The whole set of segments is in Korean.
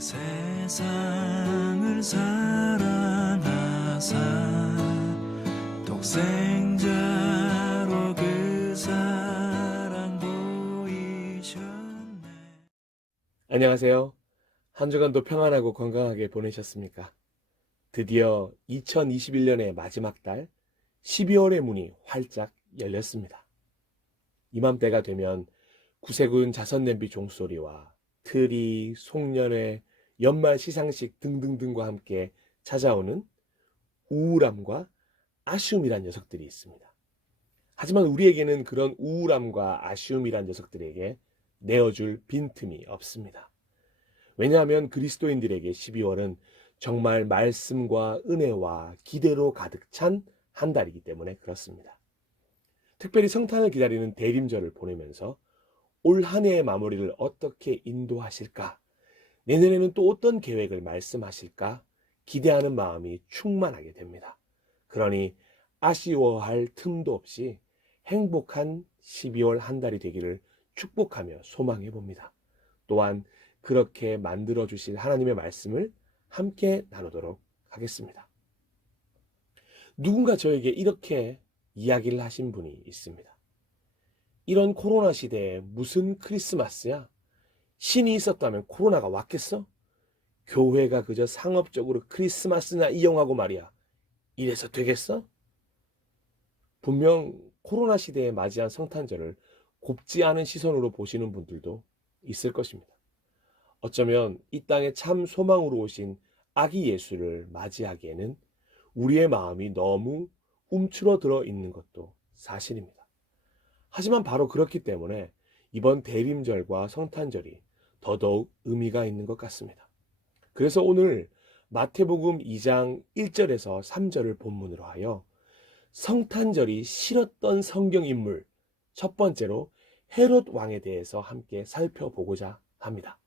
세상을 사랑하사 독생자로 그 사랑 보이셨네. 안녕하세요. 한 주간도 평안하고 건강하게 보내셨습니까? 드디어 2021년의 마지막 달 12월의 문이 활짝 열렸습니다. 이맘때가 되면 구세군 자선냄비 종소리와 트리, 송년회, 연말 시상식 등등등과 함께 찾아오는 우울함과 아쉬움이란 녀석들이 있습니다. 하지만 우리에게는 그런 우울함과 아쉬움이란 녀석들에게 내어줄 빈틈이 없습니다. 왜냐하면 그리스도인들에게 12월은 정말 말씀과 은혜와 기대로 가득 찬 한 달이기 때문에 그렇습니다. 특별히 성탄을 기다리는 대림절을 보내면서 올 한 해의 마무리를 어떻게 인도하실까? 내년에는 또 어떤 계획을 말씀하실까? 기대하는 마음이 충만하게 됩니다. 그러니 아쉬워할 틈도 없이 행복한 12월 한 달이 되기를 축복하며 소망해 봅니다. 또한 그렇게 만들어 주실 하나님의 말씀을 함께 나누도록 하겠습니다. 누군가 저에게 이렇게 이야기를 하신 분이 있습니다. 이런 코로나 시대에 무슨 크리스마스야? 신이 있었다면 코로나가 왔겠어? 교회가 그저 상업적으로 크리스마스나 이용하고 말이야. 이래서 되겠어? 분명 코로나 시대에 맞이한 성탄절을 곱지 않은 시선으로 보시는 분들도 있을 것입니다. 어쩌면 이 땅에 참 소망으로 오신 아기 예수를 맞이하기에는 우리의 마음이 너무 움츠러들어 있는 것도 사실입니다. 하지만 바로 그렇기 때문에 이번 대림절과 성탄절이 더더욱 의미가 있는 것 같습니다. 그래서 오늘 마태복음 2장 1절에서 3절을 본문으로 하여 성탄절이 싫었던 성경인물 첫 번째로 헤롯 왕에 대해서 함께 살펴보고자 합니다.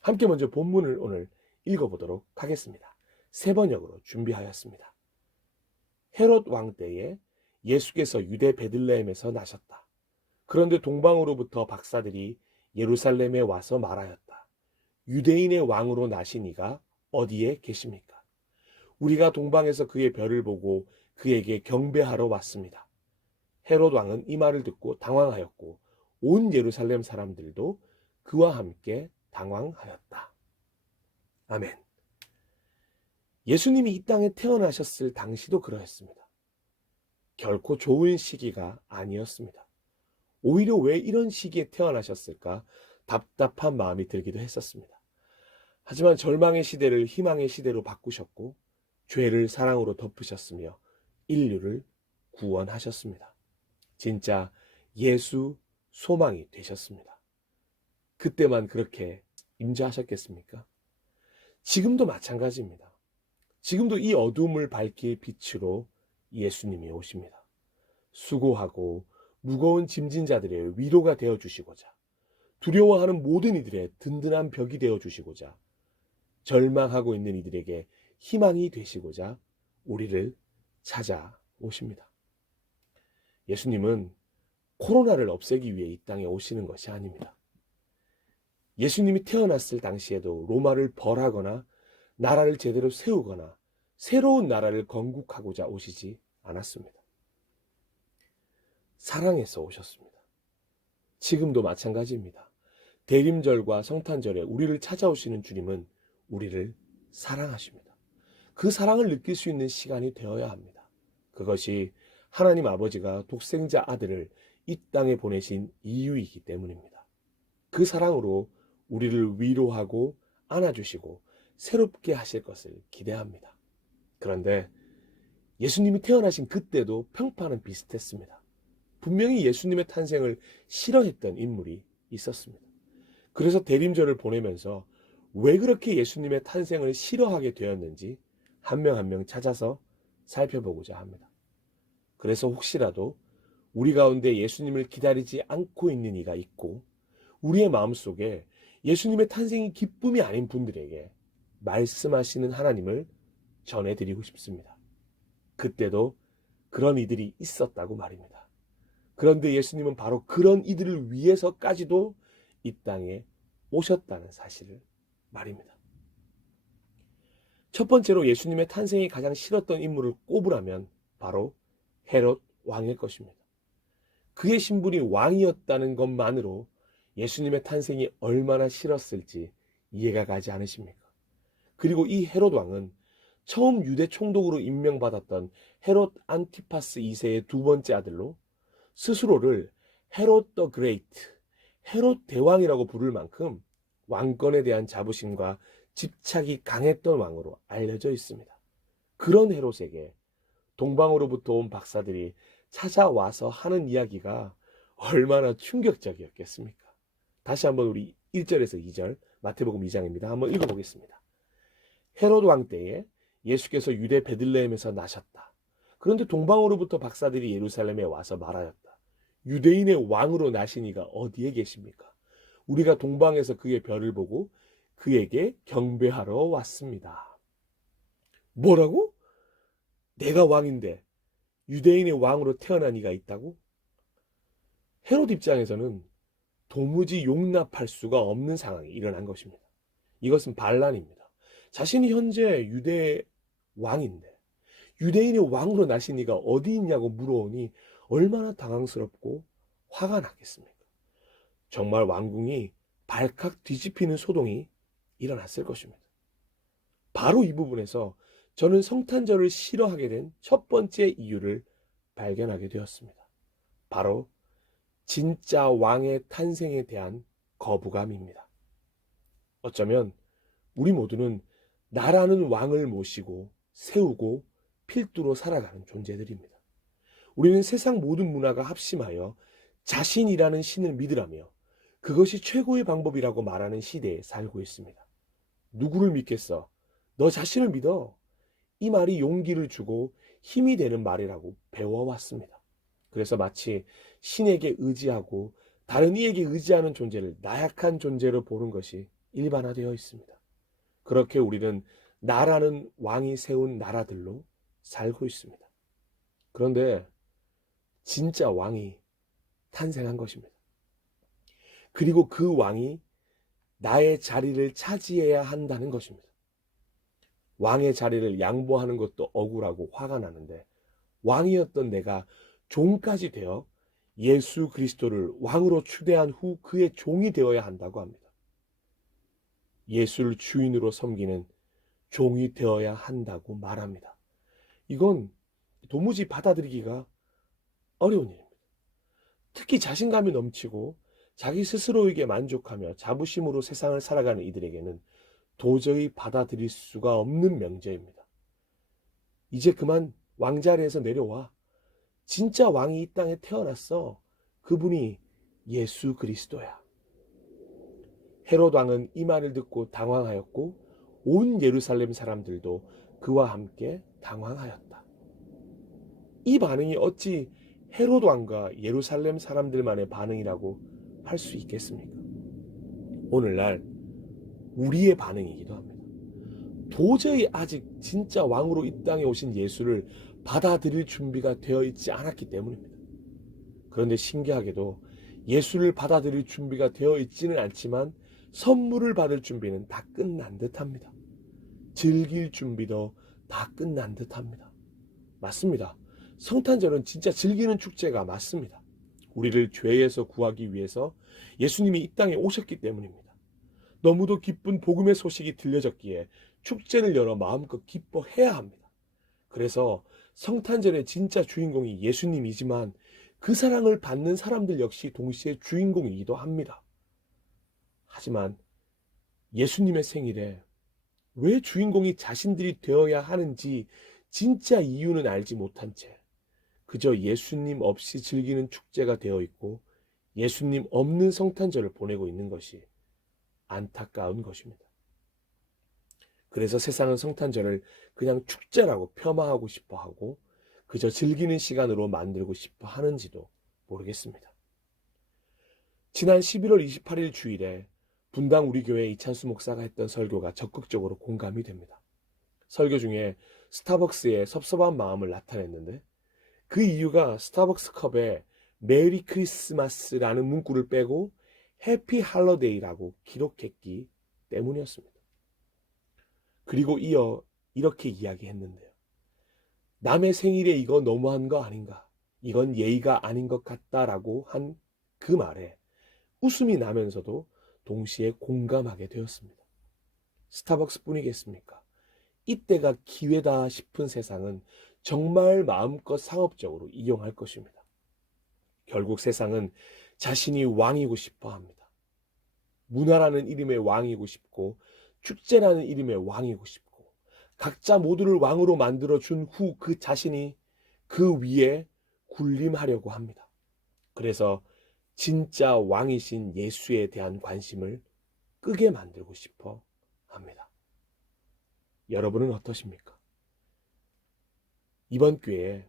함께 먼저 본문을 오늘 읽어보도록 하겠습니다. 세 번역으로 준비하였습니다. 헤롯 왕 때에 예수께서 유대 베들레헴에서 나셨다. 그런데 동방으로부터 박사들이 예루살렘에 와서 말하였다. 유대인의 왕으로 나신 이가 어디에 계십니까? 우리가 동방에서 그의 별을 보고 그에게 경배하러 왔습니다. 헤롯 왕은 이 말을 듣고 당황하였고 온 예루살렘 사람들도 그와 함께 당황하였다. 아멘. 예수님이 이 땅에 태어나셨을 당시도 그러했습니다. 결코 좋은 시기가 아니었습니다. 오히려 왜 이런 시기에 태어나셨을까 답답한 마음이 들기도 했었습니다. 하지만 절망의 시대를 희망의 시대로 바꾸셨고 죄를 사랑으로 덮으셨으며 인류를 구원하셨습니다. 진짜 예수 소망이 되셨습니다. 그때만 그렇게 임재하셨겠습니까? 지금도 마찬가지입니다. 지금도 이 어둠을 밝힐 빛으로 예수님이 오십니다. 수고하고 무거운 짐진 자들의 위로가 되어주시고자, 두려워하는 모든 이들의 든든한 벽이 되어주시고자, 절망하고 있는 이들에게 희망이 되시고자 우리를 찾아오십니다. 예수님은 코로나를 없애기 위해 이 땅에 오시는 것이 아닙니다. 예수님이 태어났을 당시에도 로마를 벌하거나 나라를 제대로 세우거나 새로운 나라를 건국하고자 오시지 않았습니다. 사랑해서 오셨습니다. 지금도 마찬가지입니다. 대림절과 성탄절에 우리를 찾아오시는 주님은 우리를 사랑하십니다. 그 사랑을 느낄 수 있는 시간이 되어야 합니다. 그것이 하나님 아버지가 독생자 아들을 이 땅에 보내신 이유이기 때문입니다. 그 사랑으로 우리를 위로하고 안아주시고 새롭게 하실 것을 기대합니다. 그런데 예수님이 태어나신 그때도 평판은 비슷했습니다. 분명히 예수님의 탄생을 싫어했던 인물이 있었습니다. 그래서 대림절을 보내면서 왜 그렇게 예수님의 탄생을 싫어하게 되었는지 한 명 한 명 찾아서 살펴보고자 합니다. 그래서 혹시라도 우리 가운데 예수님을 기다리지 않고 있는 이가 있고 우리의 마음속에 예수님의 탄생이 기쁨이 아닌 분들에게 말씀하시는 하나님을 전해드리고 싶습니다. 그때도 그런 이들이 있었다고 말입니다. 그런데 예수님은 바로 그런 이들을 위해서까지도 이 땅에 오셨다는 사실을 말입니다. 첫 번째로 예수님의 탄생이 가장 싫었던 인물을 꼽으라면 바로 헤롯 왕일 것입니다. 그의 신분이 왕이었다는 것만으로 예수님의 탄생이 얼마나 싫었을지 이해가 가지 않으십니까? 그리고 이 헤롯 왕은 처음 유대 총독으로 임명받았던 헤롯 안티파스 2세의 두 번째 아들로 스스로를 헤롯 더 그레이트, 헤롯 대왕이라고 부를 만큼 왕권에 대한 자부심과 집착이 강했던 왕으로 알려져 있습니다. 그런 헤롯에게 동방으로부터 온 박사들이 찾아와서 하는 이야기가 얼마나 충격적이었겠습니까? 다시 한번 우리 1절에서 2절 마태복음 2장입니다. 한번 읽어보겠습니다. 헤롯 왕 때에 예수께서 유대 베들레헴에서 나셨다. 그런데 동방으로부터 박사들이 예루살렘에 와서 말하였다. 유대인의 왕으로 나신 이가 어디에 계십니까? 우리가 동방에서 그의 별을 보고 그에게 경배하러 왔습니다. 뭐라고? 내가 왕인데 유대인의 왕으로 태어난 이가 있다고? 헤롯 입장에서는 도무지 용납할 수가 없는 상황이 일어난 것입니다. 이것은 반란입니다. 자신이 현재 유대의 왕인데 유대인의 왕으로 나신 이가 어디 있냐고 물어오니 얼마나 당황스럽고 화가 났겠습니까? 정말 왕궁이 발칵 뒤집히는 소동이 일어났을 것입니다. 바로 이 부분에서 저는 성탄절을 싫어하게 된 첫 번째 이유를 발견하게 되었습니다. 바로 진짜 왕의 탄생에 대한 거부감입니다. 어쩌면 우리 모두는 나라는 왕을 모시고 세우고 필두로 살아가는 존재들입니다. 우리는 세상 모든 문화가 합심하여 자신이라는 신을 믿으라며 그것이 최고의 방법이라고 말하는 시대에 살고 있습니다. 누구를 믿겠어? 너 자신을 믿어. 이 말이 용기를 주고 힘이 되는 말이라고 배워왔습니다. 그래서 마치 신에게 의지하고 다른 이에게 의지하는 존재를 나약한 존재로 보는 것이 일반화되어 있습니다. 그렇게 우리는 나라는 왕이 세운 나라들로 살고 있습니다. 그런데 진짜 왕이 탄생한 것입니다. 그리고 그 왕이 나의 자리를 차지해야 한다는 것입니다. 왕의 자리를 양보하는 것도 억울하고 화가 나는데 왕이었던 내가 종까지 되어 예수 그리스도를 왕으로 추대한 후 그의 종이 되어야 한다고 합니다. 예수를 주인으로 섬기는 종이 되어야 한다고 말합니다. 이건 도무지 받아들이기가 어려운 일입니다. 특히 자신감이 넘치고 자기 스스로에게 만족하며 자부심으로 세상을 살아가는 이들에게는 도저히 받아들일 수가 없는 명제입니다. 이제 그만 왕자리에서 내려와. 진짜 왕이 이 땅에 태어났어. 그분이 예수 그리스도야. 헤롯 왕은 이 말을 듣고 당황하였고 온 예루살렘 사람들도 그와 함께 당황하였다. 이 반응이 어찌 헤롯 왕과 예루살렘 사람들만의 반응이라고 할 수 있겠습니까? 오늘날 우리의 반응이기도 합니다. 도저히 아직 진짜 왕으로 이 땅에 오신 예수를 받아들일 준비가 되어 있지 않았기 때문입니다. 그런데 신기하게도 예수를 받아들일 준비가 되어 있지는 않지만 선물을 받을 준비는 다 끝난 듯합니다. 즐길 준비도 다 끝난 듯합니다. 맞습니다. 성탄절은 진짜 즐기는 축제가 맞습니다. 우리를 죄에서 구하기 위해서 예수님이 이 땅에 오셨기 때문입니다. 너무도 기쁜 복음의 소식이 들려졌기에 축제를 열어 마음껏 기뻐해야 합니다. 그래서 성탄절의 진짜 주인공이 예수님이지만 그 사랑을 받는 사람들 역시 동시에 주인공이기도 합니다. 하지만 예수님의 생일에 왜 주인공이 자신들이 되어야 하는지 진짜 이유는 알지 못한 채 그저 예수님 없이 즐기는 축제가 되어 있고 예수님 없는 성탄절을 보내고 있는 것이 안타까운 것입니다. 그래서 세상은 성탄절을 그냥 축제라고 폄하하고 싶어 하고 그저 즐기는 시간으로 만들고 싶어 하는지도 모르겠습니다. 지난 11월 28일 주일에 분당 우리 교회 이찬수 목사가 했던 설교가 적극적으로 공감이 됩니다. 설교 중에 스타벅스의 섭섭한 마음을 나타냈는데 그 이유가 스타벅스 컵에 메리 크리스마스라는 문구를 빼고 해피 할러데이라고 기록했기 때문이었습니다. 그리고 이어 이렇게 이야기했는데요. 남의 생일에 이거 너무한 거 아닌가? 이건 예의가 아닌 것 같다라고 한 그 말에 웃음이 나면서도 동시에 공감하게 되었습니다. 스타벅스 뿐이겠습니까? 이때가 기회다 싶은 세상은 정말 마음껏 상업적으로 이용할 것입니다. 결국 세상은 자신이 왕이고 싶어 합니다. 문화라는 이름의 왕이고 싶고, 축제라는 이름의 왕이고 싶고, 각자 모두를 왕으로 만들어준 후 그 자신이 그 위에 군림하려고 합니다. 그래서 진짜 왕이신 예수에 대한 관심을 끄게 만들고 싶어 합니다. 여러분은 어떠십니까? 이번 기회에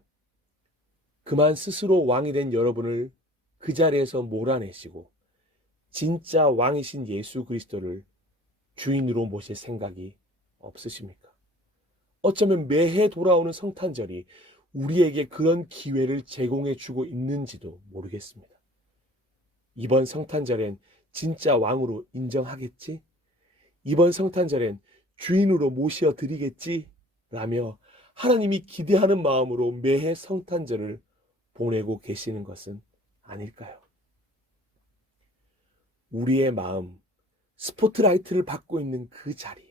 그만 스스로 왕이 된 여러분을 그 자리에서 몰아내시고 진짜 왕이신 예수 그리스도를 주인으로 모실 생각이 없으십니까? 어쩌면 매해 돌아오는 성탄절이 우리에게 그런 기회를 제공해 주고 있는지도 모르겠습니다. 이번 성탄절엔 진짜 왕으로 인정하겠지? 이번 성탄절엔 주인으로 모셔드리겠지? 라며 하나님이 기대하는 마음으로 매해 성탄절을 보내고 계시는 것은 아닐까요? 우리의 마음, 스포트라이트를 받고 있는 그 자리,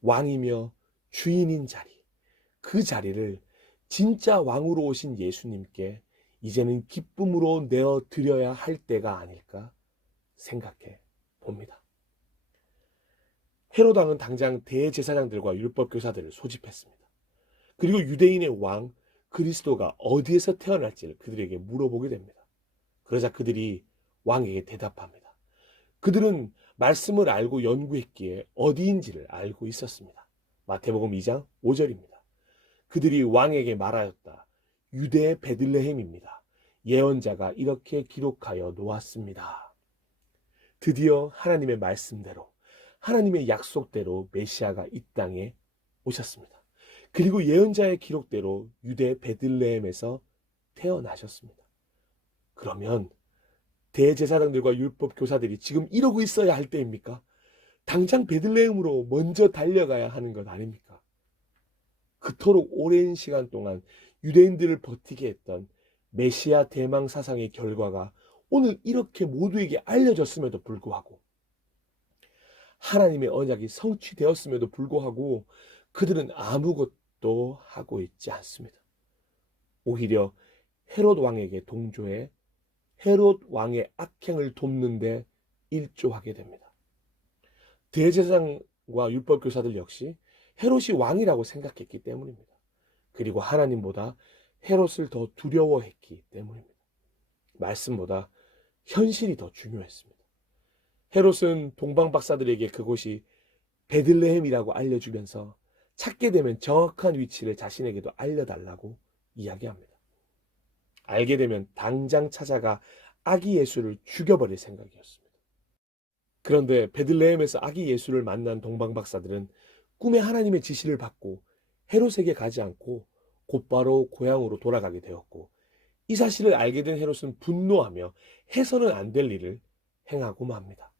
왕이며 주인인 자리, 그 자리를 진짜 왕으로 오신 예수님께 이제는 기쁨으로 내어드려야 할 때가 아닐까 생각해 봅니다. 헤롯 왕은 당장 대제사장들과 율법교사들을 소집했습니다. 그리고 유대인의 왕 그리스도가 어디에서 태어날지를 그들에게 물어보게 됩니다. 그러자 그들이 왕에게 대답합니다. 그들은 말씀을 알고 연구했기에 어디인지를 알고 있었습니다. 마태복음 2장 5절입니다. 그들이 왕에게 말하였다. 유대 베들레헴입니다. 예언자가 이렇게 기록하여 놓았습니다. 드디어 하나님의 말씀대로, 하나님의 약속대로 메시아가 이 땅에 오셨습니다. 그리고 예언자의 기록대로 유대 베들레헴에서 태어나셨습니다. 그러면 대제사장들과 율법 교사들이 지금 이러고 있어야 할 때입니까? 당장 베들레헴으로 먼저 달려가야 하는 것 아닙니까? 그토록 오랜 시간 동안 유대인들을 버티게 했던 메시아 대망 사상의 결과가 오늘 이렇게 모두에게 알려졌음에도 불구하고, 하나님의 언약이 성취되었음에도 불구하고 그들은 아무것도 하고 있지 않습니다. 오히려 헤롯 왕에게 동조해 헤롯 왕의 악행을 돕는데 일조하게 됩니다. 대제사장과 율법교사들 역시 헤롯이 왕이라고 생각했기 때문입니다. 그리고 하나님보다 헤롯을 더 두려워했기 때문입니다. 말씀보다 현실이 더 중요했습니다. 헤롯은 동방박사들에게 그곳이 베들레헴이라고 알려주면서 찾게 되면 정확한 위치를 자신에게도 알려달라고 이야기합니다. 알게 되면 당장 찾아가 아기 예수를 죽여버릴 생각이었습니다. 그런데 베들레헴에서 아기 예수를 만난 동방박사들은 꿈에 하나님의 지시를 받고 헤롯에게 가지 않고 곧바로 고향으로 돌아가게 되었고, 이 사실을 알게 된 헤롯은 분노하며 해서는 안 될 일을 행하고 맙니다.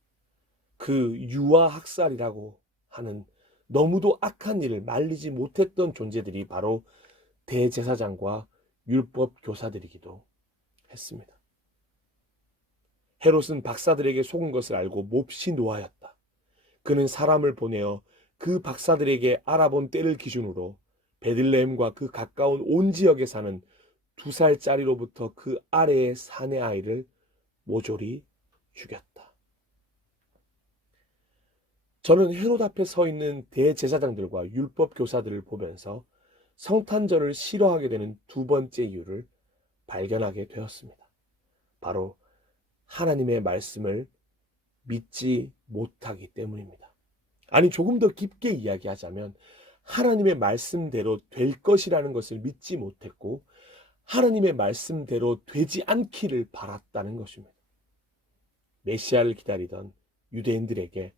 그 유아 학살이라고 하는 너무도 악한 일을 말리지 못했던 존재들이 바로 대제사장과 율법 교사들이기도 했습니다. 헤롯은 박사들에게 속은 것을 알고 몹시 노하였다. 그는 사람을 보내어 그 박사들에게 알아본 때를 기준으로 베들레헴과 그 가까운 온 지역에 사는 2살짜리로부터 그 아래의 사내 아이를 모조리 죽였다. 저는 헤롯 앞에 서 있는 대제사장들과 율법 교사들을 보면서 성탄절을 싫어하게 되는 두 번째 이유를 발견하게 되었습니다. 바로 하나님의 말씀을 믿지 못하기 때문입니다. 아니, 조금 더 깊게 이야기하자면 하나님의 말씀대로 될 것이라는 것을 믿지 못했고 하나님의 말씀대로 되지 않기를 바랐다는 것입니다. 메시아를 기다리던 유대인들에게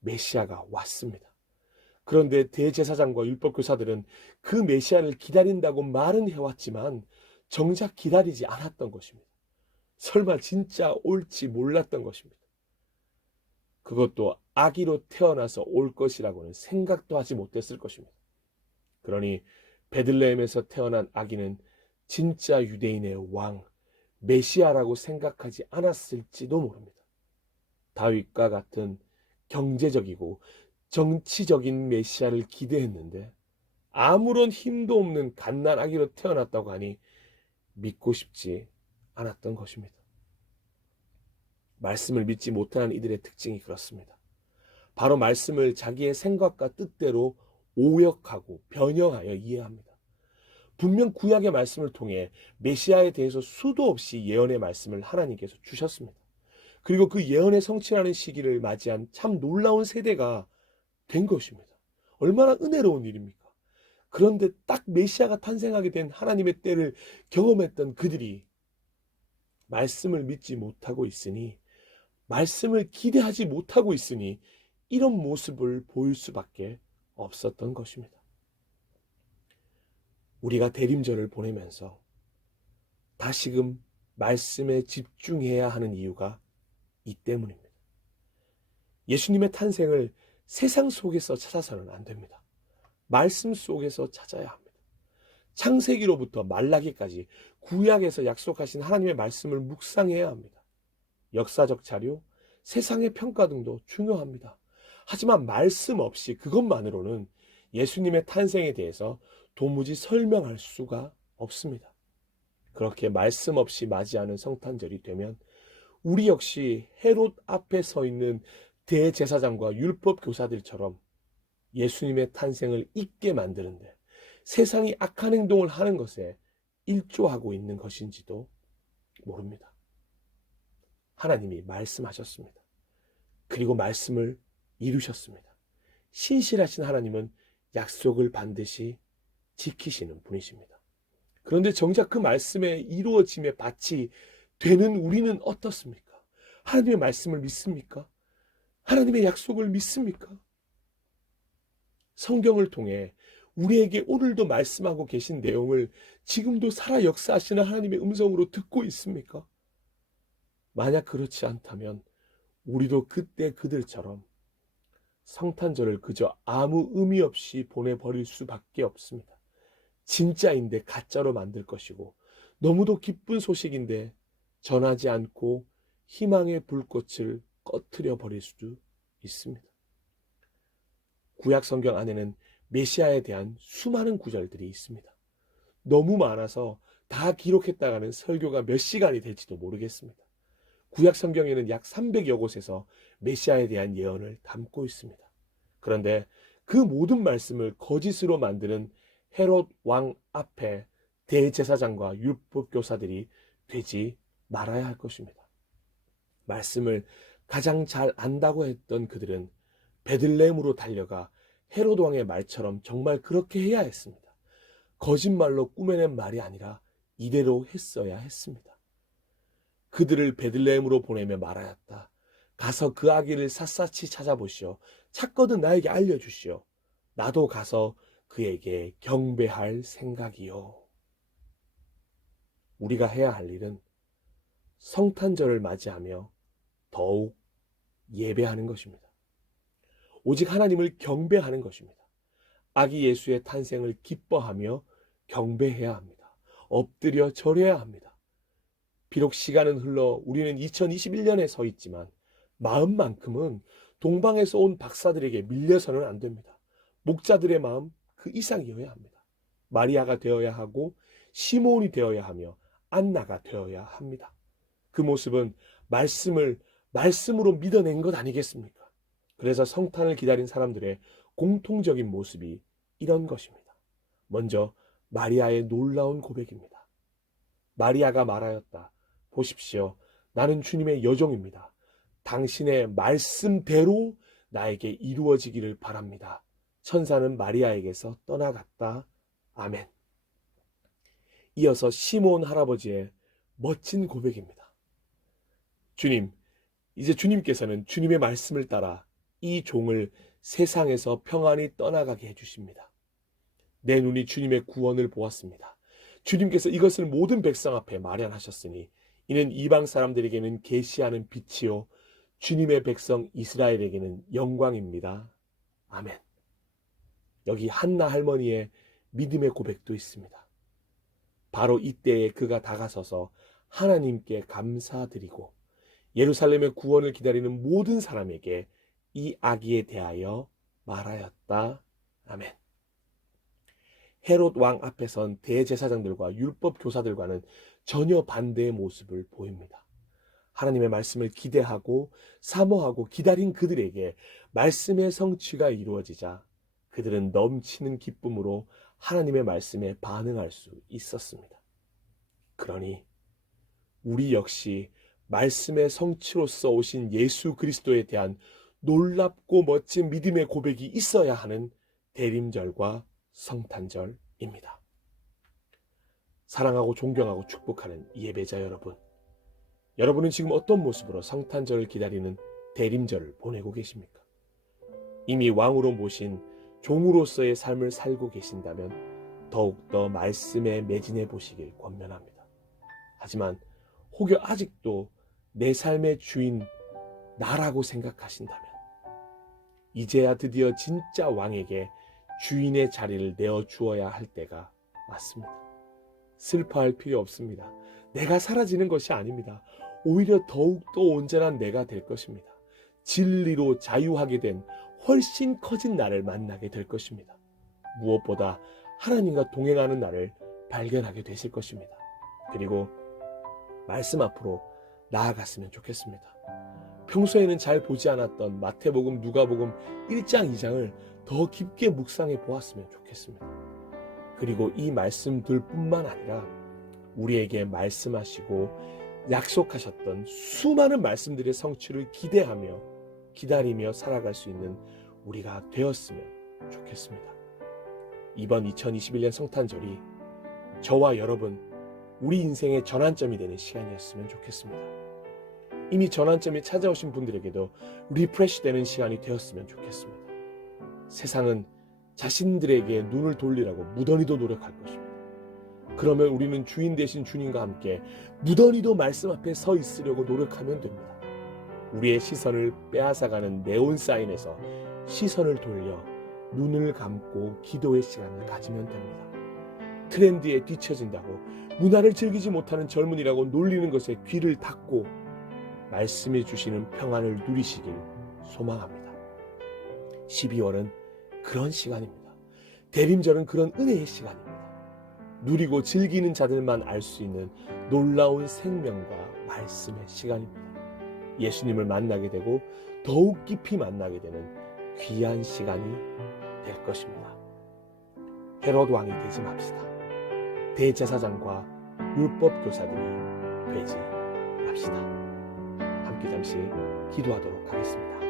메시아가 왔습니다. 그런데 대제사장과 율법교사들은 그 메시아를 기다린다고 말은 해왔지만 정작 기다리지 않았던 것입니다. 설마 진짜 올지 몰랐던 것입니다. 그것도 아기로 태어나서 올 것이라고는 생각도 하지 못했을 것입니다. 그러니 베들레헴에서 태어난 아기는 진짜 유대인의 왕, 메시아라고 생각하지 않았을지도 모릅니다. 다윗과 같은 경제적이고 정치적인 메시아를 기대했는데 아무런 힘도 없는 갓난 아기로 태어났다고 하니 믿고 싶지 않았던 것입니다. 말씀을 믿지 못하는 이들의 특징이 그렇습니다. 바로 말씀을 자기의 생각과 뜻대로 오역하고 변형하여 이해합니다. 분명 구약의 말씀을 통해 메시아에 대해서 수도 없이 예언의 말씀을 하나님께서 주셨습니다. 그리고 그 예언의 성취하는 시기를 맞이한 참 놀라운 세대가 된 것입니다. 얼마나 은혜로운 일입니까? 그런데 딱 메시아가 탄생하게 된 하나님의 때를 경험했던 그들이 말씀을 믿지 못하고 있으니, 말씀을 기대하지 못하고 있으니 이런 모습을 보일 수밖에 없었던 것입니다. 우리가 대림절을 보내면서 다시금 말씀에 집중해야 하는 이유가 이 때문입니다. 예수님의 탄생을 세상 속에서 찾아서는 안 됩니다. 말씀 속에서 찾아야 합니다. 창세기로부터 말라기까지 구약에서 약속하신 하나님의 말씀을 묵상해야 합니다. 역사적 자료, 세상의 평가 등도 중요합니다. 하지만 말씀 없이 그것만으로는 예수님의 탄생에 대해서 도무지 설명할 수가 없습니다. 그렇게 말씀 없이 맞이하는 성탄절이 되면 우리 역시 헤롯 앞에 서 있는 대제사장과 율법 교사들처럼 예수님의 탄생을 잊게 만드는데 세상이 악한 행동을 하는 것에 일조하고 있는 것인지도 모릅니다. 하나님이 말씀하셨습니다. 그리고 말씀을 이루셨습니다. 신실하신 하나님은 약속을 반드시 지키시는 분이십니다. 그런데 정작 그 말씀의 이루어짐에 밭이 되는 우리는 어떻습니까? 하나님의 말씀을 믿습니까? 하나님의 약속을 믿습니까? 성경을 통해 우리에게 오늘도 말씀하고 계신 내용을 지금도 살아 역사하시는 하나님의 음성으로 듣고 있습니까? 만약 그렇지 않다면 우리도 그때 그들처럼 성탄절을 그저 아무 의미 없이 보내버릴 수밖에 없습니다. 진짜인데 가짜로 만들 것이고 너무도 기쁜 소식인데 전하지 않고 희망의 불꽃을 꺼트려 버릴 수도 있습니다. 구약 성경 안에는 메시아에 대한 수많은 구절들이 있습니다. 너무 많아서 다 기록했다가는 설교가 몇 시간이 될지도 모르겠습니다. 구약 성경에는 약 300여 곳에서 메시아에 대한 예언을 담고 있습니다. 그런데 그 모든 말씀을 거짓으로 만드는 헤롯 왕 앞에 대제사장과 율법교사들이 되지 말아야 할 것입니다. 말씀을 가장 잘 안다고 했던 그들은 베들레헴으로 달려가 헤롯 왕의 말처럼 정말 그렇게 해야 했습니다. 거짓말로 꾸며낸 말이 아니라 이대로 했어야 했습니다. 그들을 베들레헴으로 보내며 말하였다. 가서 그 아기를 샅샅이 찾아보시오. 찾거든 나에게 알려주시오. 나도 가서 그에게 경배할 생각이요. 우리가 해야 할 일은 성탄절을 맞이하며 더욱 예배하는 것입니다. 오직 하나님을 경배하는 것입니다. 아기 예수의 탄생을 기뻐하며 경배해야 합니다. 엎드려 절해야 합니다. 비록 시간은 흘러 우리는 2021년에 서 있지만 마음만큼은 동방에서 온 박사들에게 밀려서는 안 됩니다. 목자들의 마음 그 이상이어야 합니다. 마리아가 되어야 하고 시므온이 되어야 하며 안나가 되어야 합니다. 그 모습은 말씀으로 믿어낸 것 아니겠습니까? 그래서 성탄을 기다린 사람들의 공통적인 모습이 이런 것입니다. 먼저 마리아의 놀라운 고백입니다. 마리아가 말하였다. 보십시오. 나는 주님의 여종입니다. 당신의 말씀대로 나에게 이루어지기를 바랍니다. 천사는 마리아에게서 떠나갔다. 아멘. 이어서 시므온 할아버지의 멋진 고백입니다. 주님, 이제 주님께서는 주님의 말씀을 따라 이 종을 세상에서 평안히 떠나가게 해주십니다. 내 눈이 주님의 구원을 보았습니다. 주님께서 이것을 모든 백성 앞에 마련하셨으니 이는 이방 사람들에게는 계시하는 빛이요 주님의 백성 이스라엘에게는 영광입니다. 아멘. 여기 한나 할머니의 믿음의 고백도 있습니다. 바로 이때에 그가 다가서서 하나님께 감사드리고 예루살렘의 구원을 기다리는 모든 사람에게 이 아기에 대하여 말하였다. 아멘. 헤롯 왕 앞에 선 대제사장들과 율법 교사들과는 전혀 반대의 모습을 보입니다. 하나님의 말씀을 기대하고 사모하고 기다린 그들에게 말씀의 성취가 이루어지자 그들은 넘치는 기쁨으로 하나님의 말씀에 반응할 수 있었습니다. 그러니 우리 역시 말씀의 성취로서 오신 예수 그리스도에 대한 놀랍고 멋진 믿음의 고백이 있어야 하는 대림절과 성탄절입니다. 사랑하고 존경하고 축복하는 예배자 여러분, 여러분은 지금 어떤 모습으로 성탄절을 기다리는 대림절을 보내고 계십니까? 이미 왕으로 모신 종으로서의 삶을 살고 계신다면 더욱더 말씀에 매진해 보시길 권면합니다. 하지만 혹여 아직도 내 삶의 주인 나라고 생각하신다면 이제야 드디어 진짜 왕에게 주인의 자리를 내어주어야 할 때가 왔습니다. 슬퍼할 필요 없습니다. 내가 사라지는 것이 아닙니다. 오히려 더욱더 온전한 내가 될 것입니다. 진리로 자유하게 된 훨씬 커진 나를 만나게 될 것입니다. 무엇보다 하나님과 동행하는 나를 발견하게 되실 것입니다. 그리고 말씀 앞으로 나아갔으면 좋겠습니다. 평소에는 잘 보지 않았던 마태복음, 누가복음 1장, 2장을 더 깊게 묵상해 보았으면 좋겠습니다. 그리고 이 말씀들뿐만 아니라 우리에게 말씀하시고 약속하셨던 수많은 말씀들의 성취를 기대하며 기다리며 살아갈 수 있는 우리가 되었으면 좋겠습니다. 이번 2021년 성탄절이 저와 여러분, 우리 인생의 전환점이 되는 시간이었으면 좋겠습니다. 이미 전환점이 찾아오신 분들에게도 리프레시 되는 시간이 되었으면 좋겠습니다. 세상은 자신들에게 눈을 돌리라고 무던히도 노력할 것입니다. 그러면 우리는 주인 되신 주님과 함께 무던히도 말씀 앞에 서 있으려고 노력하면 됩니다. 우리의 시선을 빼앗아가는 네온 사인에서 시선을 돌려 눈을 감고 기도의 시간을 가지면 됩니다. 트렌드에 뒤처진다고 문화를 즐기지 못하는 젊은이라고 놀리는 것에 귀를 닫고 말씀해 주시는 평안을 누리시길 소망합니다. 12월은 그런 시간입니다. 대림절은 그런 은혜의 시간입니다. 누리고 즐기는 자들만 알 수 있는 놀라운 생명과 말씀의 시간입니다. 예수님을 만나게 되고 더욱 깊이 만나게 되는 귀한 시간이 될 것입니다. 헤롯 왕이 되지 맙시다. 대제사장과 율법 교사들이 되지 맙시다. 함께 잠시 기도하도록 하겠습니다.